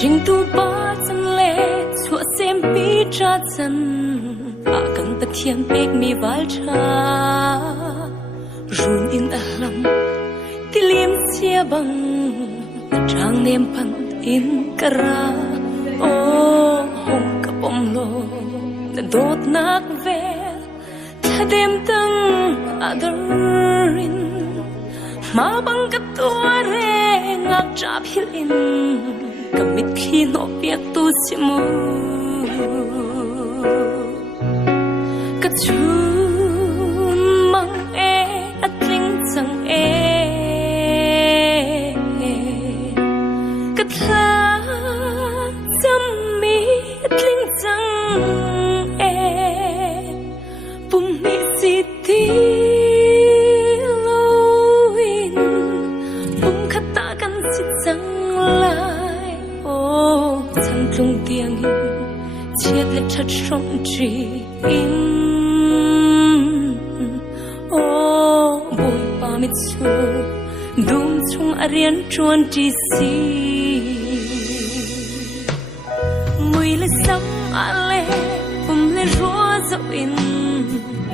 Chính tu ba chân lệ chua xem bi tra chân cần bất thiên bếc mi vải cha run in lam ti liêm chia bằng trang niệm pan in kara ô hồng cả bom lo đốt nát về ta đêm tăng adarin mà bằng cái tua re ngạc trả hilin kamit khi nó biết tu chỉ mu cái chun mang at linh chẳng cái thà chăm mi at linh chẳng bùm mi si ti loin bùm khát taกันsi chẳng lại ô chẳng trung tiếng chia lại chặt sông chỉ in ô bồi ba mít su đum chung arian chuan chỉ si mùi lệ sắm ale bùm lệ rúa dạo in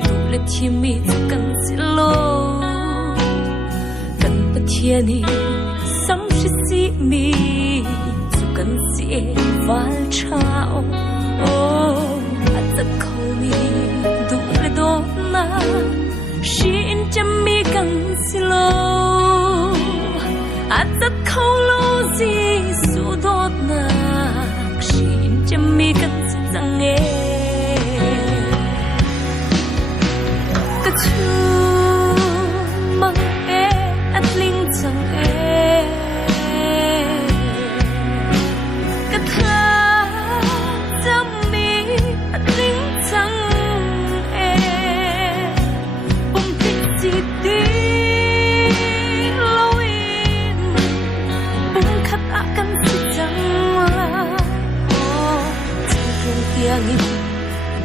đum lệ chim mi cần si lô cần bất thiên ni sắm si mi cần si val chao ô at khâu mi du le do na shin cham mi cần si lo at khâu lo si su do na shin cham mi cần si chẳng nghe cái chu mang at linh chẳng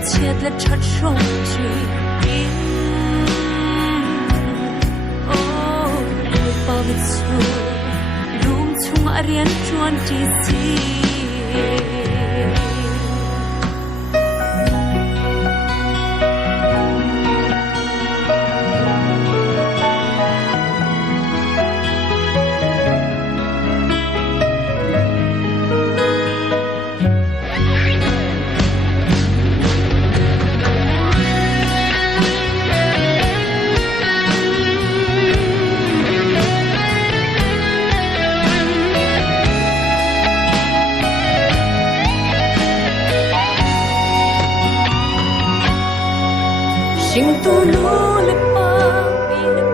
chia lại chặt sông chỉ in ô đôi bao mít su đum chung arian chuan chỉ si Sing tu lu le pa mi le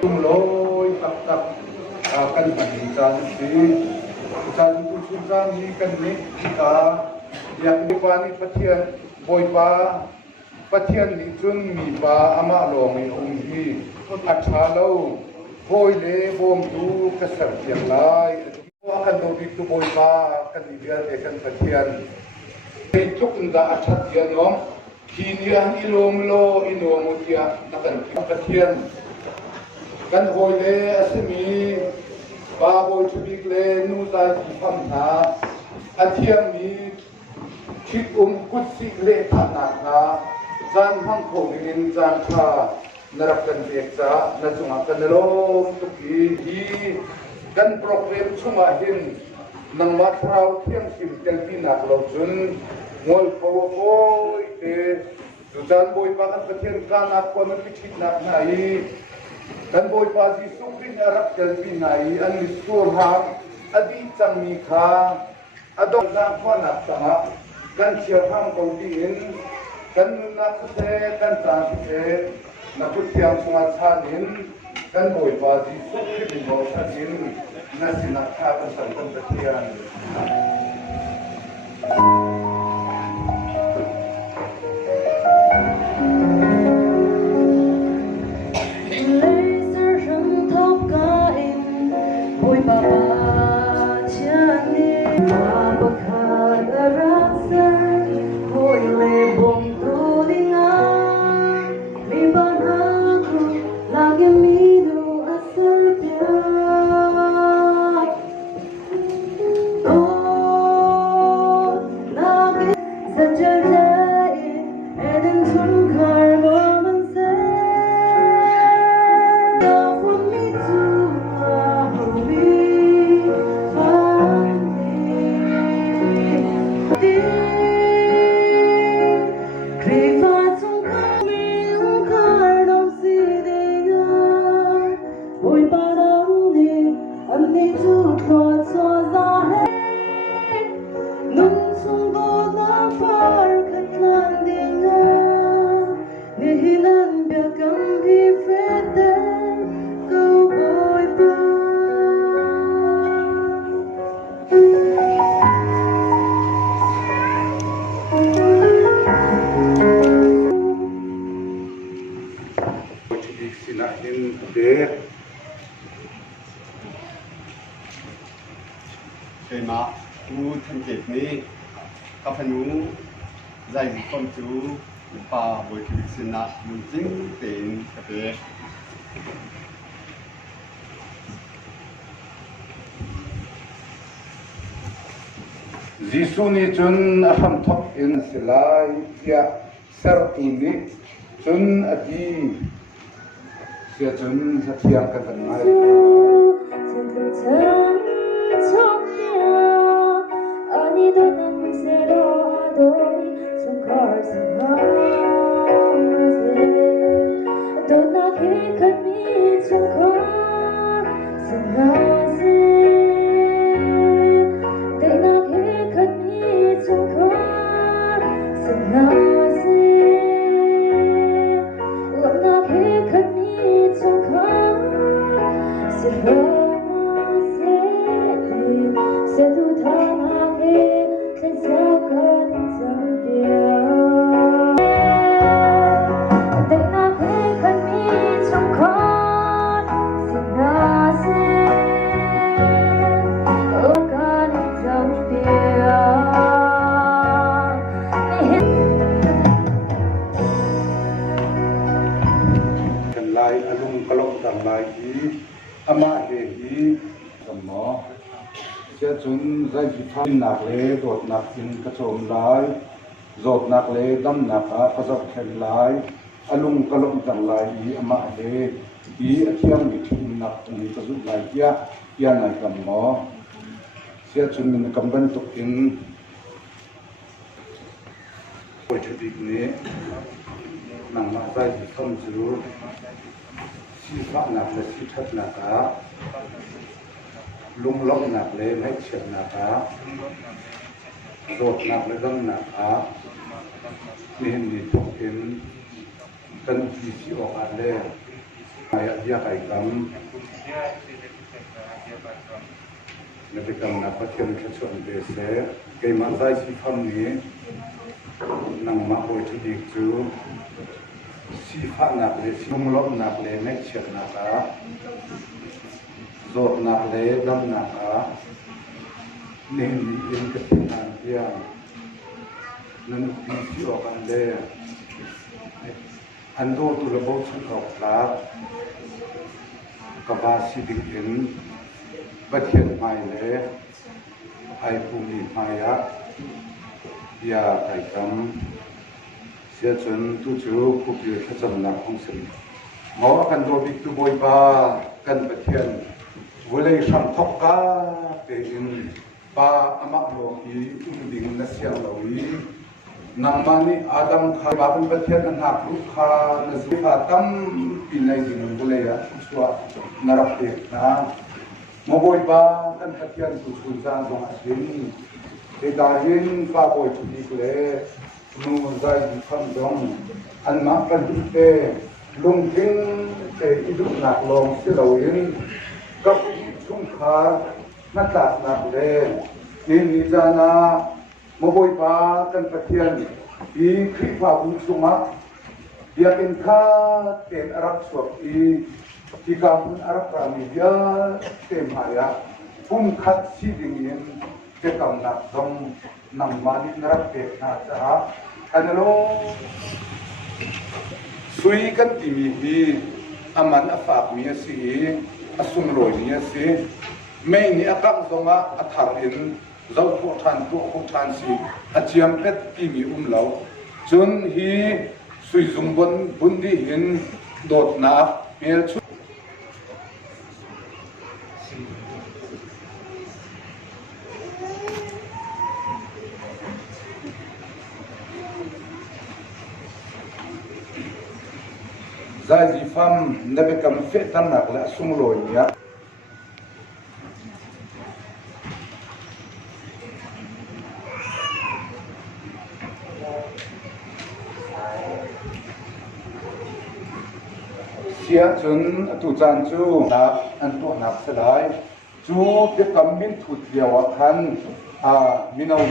tum loi tak tak kan pani chan si chan tu sun chan hi kan ni ka yak ni pa ni pathian boi pa pathian ni chun mi pa ama lo mi ong hi acha lo hoi le bom tu ka sar tiang lai kan do dik tu boi pa kan ni bia te kan pathian ni tuk da acha dia nom hinia ilom lo inom tia na kan pathian kan hoi le asmi ba boi chu bik le nu ta ji pham na athiam ni thik kut si le tha na na zan hang kho min zan tha narak kan bekcha na chunga kan lom tu ki hi kan program chunga hin nang ma thrau thiam sim tel pi nak lo chun ngol pho oi te tu zan boi pa kan pathian ka na ko na pi thit nak nai kan boi pa ji sung pi na rak tel pi nai an ni sur ha adi chang mi kha adong na kho nak tanga kan chia ham ko di in kan na se kan ta se na put tiang sunga chanin kan boi pa ji su ki mo chanin na sina kha kan san kan pathian laser răng thóc ca in boi pa pa cha ni ma pa kha ra sa เคยมาดูทันเจ็บนี้กับพนูใจความจูป่าบริสุทธิ์สินะมันจริงเป็นกระเบื้อง Jisu ni chun aham thok in silai ya ser ini chun adi sia chun sathiang ka tan mai ama he hi sammo sia chun zai ji phan nak le dot nak in ka chom lai zot nak le dam nak a ka zot khen lai alung kalom tang lai hi ama he hi athiam mi thim nak ni ka zut lai ya nai kam mo sia chun min kam ban tuk in poi chu ni nang ma zai ji thom chu si fa nak le si that nak a lung lok nak le mai chen nak a rot nak le dam nak a ni ni thok in kan ji si o a le ai ya kai kam ne be kam na pathian ke chon be se ke ma zai si pham ni nang ma hoi chu dik chu si fa nak le si lung lok nak le mai chen nak a rot nak le dam nak a ni ni in ke an ya nan pi si o kan le an do tu le bo chen ok la ka ba si dik in ba thian mai le ai pu ni mai ya ya kai kam sia chun tu chu ku pi kha cham na khong sim mo kan do bik tu boi ba kan ba thian vulei sam thok ka te in ba ama lo hi um ding na sia lo hi namani adam kha ba ban ba thian na ku kha na zu kha tam pi nai ding vulei ya suwa narak te na mo boi ba kan ba thian tu chu za dong a sin te da hin ba boi tu ni le nu zai di kham dong an ma kan du te lung ting te idu nak long si lo yin ka chung kha na ta na le ni jana mo boi pa kan pathian i khri pa bu chunga ya kin kha ten arab swap i ti ka mun arab ra mi ya te ma ya pum khat si ding yin te kam na dong nam ma ni narap te na cha analo sui kan ti mi hi aman afak mi si asum roi ni si mai ni akak zonga athar in zau phu than si achiam pet ti mi lo chun hi sui zung bon bundi hin dot na mel chu zai ji pham na be kam fe tan nak la sung loi ya sia chun tu chan chu na an to nak salai chu be kam min thut yawa khan a minau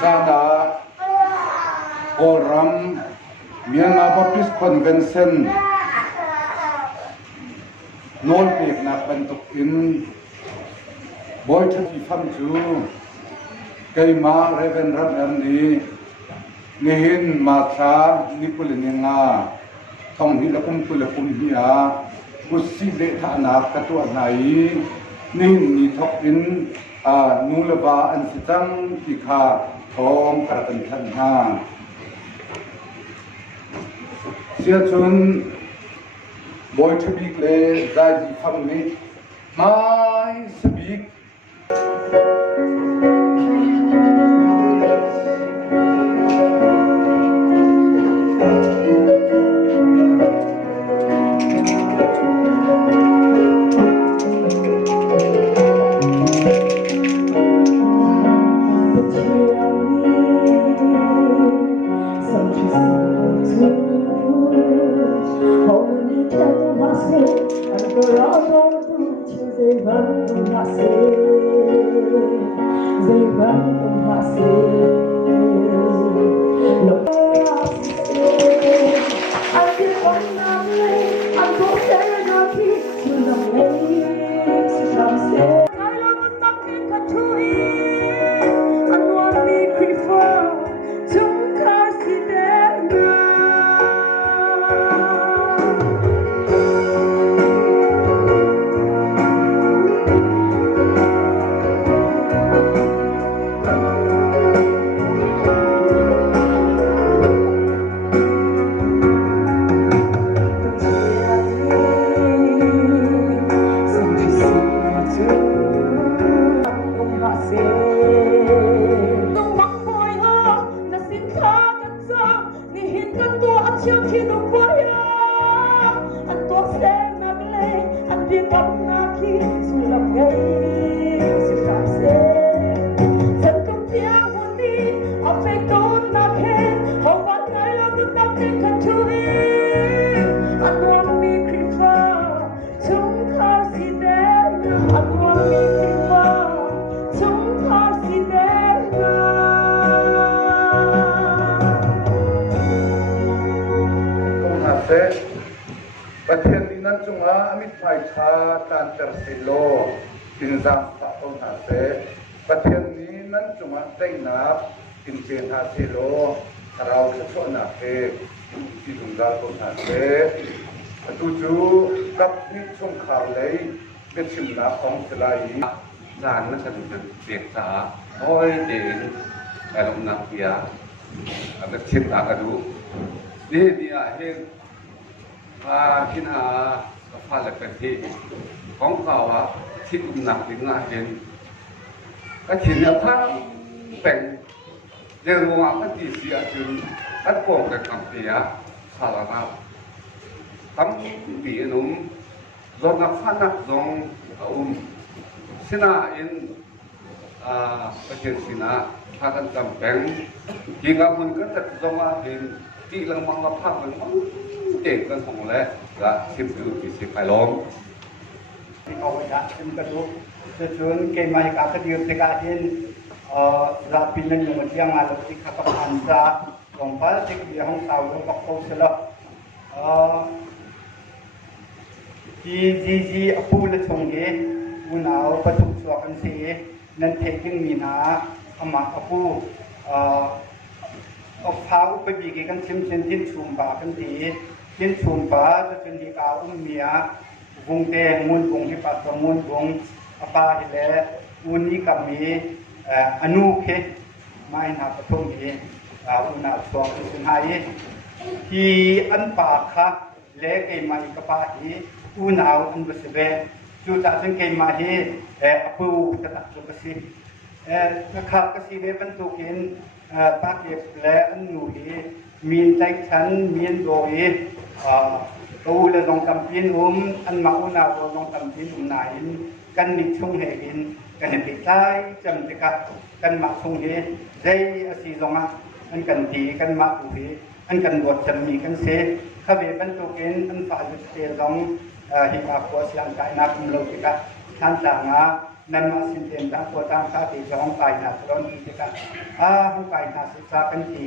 Jana Oram Myanmar Baptist Convention Nol Pek Nak Bentuk In Boy Chati Pham Chu Kaima Reverend Ramni Nihin Matha Nipulinga Thong Hilakum Pulakum Hia Kusi Le Thana Katua Nai Nihin Ni Thok In Nulaba Ansitang Ika Thong Karatan Than Ha Sia Chun Boy Chubik Le Zai Ji Pham Ni Mai Sabikประเทศนี้นั้นจงอาอมิตรไทยชาตันเตอร์ซิโลอินซังปะต้นหาเสประเทศนี้นั้นจงอาได้นับอินเจนหาซิโลเราจะช่วยนักเอกที่ดุงดาต้นหาเสตูจูกับนิชงข่าวเลยเป็นชิมนาของสลายงานนั้นจะเป็นเสียงสาโอ้ยเด่นไอ้ลมนักเกียร์อันนั้นชิมนากระดูนี่เนี่ยเห็นที่นาพาเล็กเป็นที่ของเขาที่อุ้มหนักถึงงานเห็นก็ถิ่นเนี่ยถ้าแต่งเรื่องงานก็ตีเสียจนอัดโป่งกับคำเสียสารภาพตั้งปีนุ่มรถนักฟันนักจงสินาอินประเทศสินาพากันจำเป็นกี่กับมันก็จะจงมาเห็นที่เรามองกับภาพมันเก่งกันของเลยละชิมดูปีสิบไปล้อมที่เขาอยากชิมกระดูกจะชวนเกมมาจากกระดิ่งที่การเห็นรับปีนั้นอยู่ที่งานเราที่ขับผ่านจะของพระที่เกี่ยวของสาวของบอกเขาเสร็จแล้วจีพูดและชงเองอุณเอาประจุสวกันเสียนั่นเทจึงมีนาขมักพูออกพาอุปบีกันชิมเช่นที่ชุมบากันทีเช่นชุมบาจะเป็นที่กาอุ้มเมียวงเตงมุนวงที่ปัสสมุนวงอปาฮิเลอุนนี้กับมีอนุเคไม่นาประทงนี้อุณาสวงสุนหายที่อันปากค่ะเล็กเอมาอีกปาฮีอุณาอันบุษเบจุดสังเกตมาฮีอปูกระตักจุกสิข้ากสิเวบันตุกินปากเก็บและอันหนูมีใจฉันมีนโดยตัวเลยลองทำพินอันมาอุณาลองทำพินไหนกันนิชงเหกินกันปิดท้ายจำติกะกันมาชงเหใจสีลงอ่ะอันกันตีกันมาอุเหอันกันบดจำมีกันเสข้าเวบันตุกินอันฝ่ายจุดเตลองหิบอาโคสลังกายนักมโลกิกะท่านต่างอ่ะ nan ma sin ten ta ko ta ta ti jong kai na tron ti ka hong kai na si sa kan ti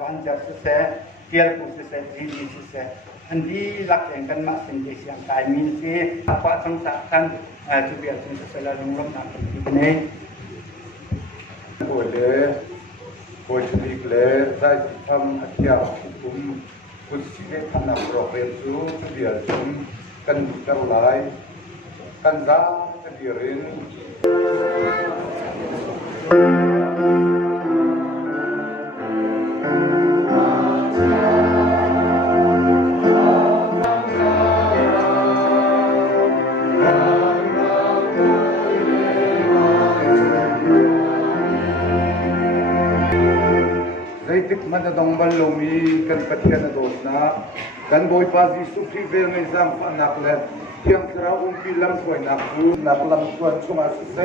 wan ja se kiel ku se ji se an di lak eng kan ma sin ti siang kai min si apa sang sa kan tu biar sin se la lung lom na ti neโอ้เด้โอ้ชนิดเล่ได้ทำอาชีพคุณสิเกทำนักโปรเฟสซูเดียร์ซุนกันกระไรกันจ้ากันเดียรินติดมันจะต้องบรรลุมีกันปฏิญาณโดดนะกันบอยปาจิสุขีเวงจำฝันนักเล่นเพียงคราวปีลำสวยนักดูนักลำสวนชมาเส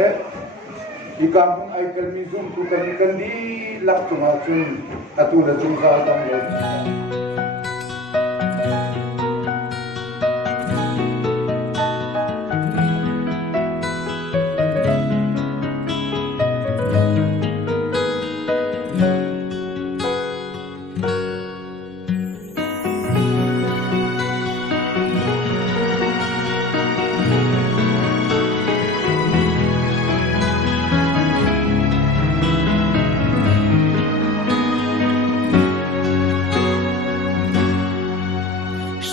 อีกำไอเกลมีซุ่มทุกันกันดีลักตุมาจุนตัตุระจุนซาดังเลย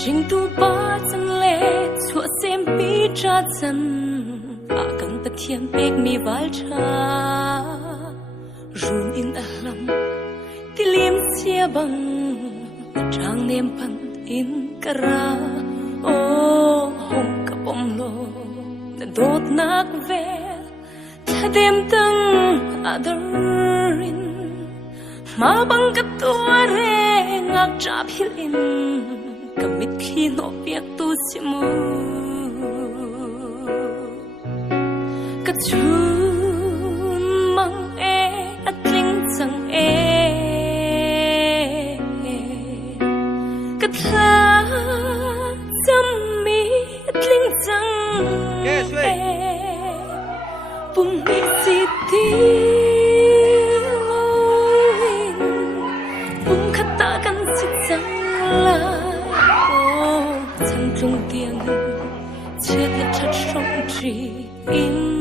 Sinh tu ba chân lệ chua xem bi cha chân cần tất thiên bếc mi vải cha run in lam ti liêm chia bằng trang niệm pan in kara o hong ka bom lo na dot nak ve tha dem tang adarin ma bang ka tua re ngak cha philin kamit khi nó biết tu chỉ mu cái chun mang at linh chẳng cái thà chăm mi at linh chẳng bung mi si ti bung khát ta kan si chẳng la trung tiếng chết là chất sống chỉ in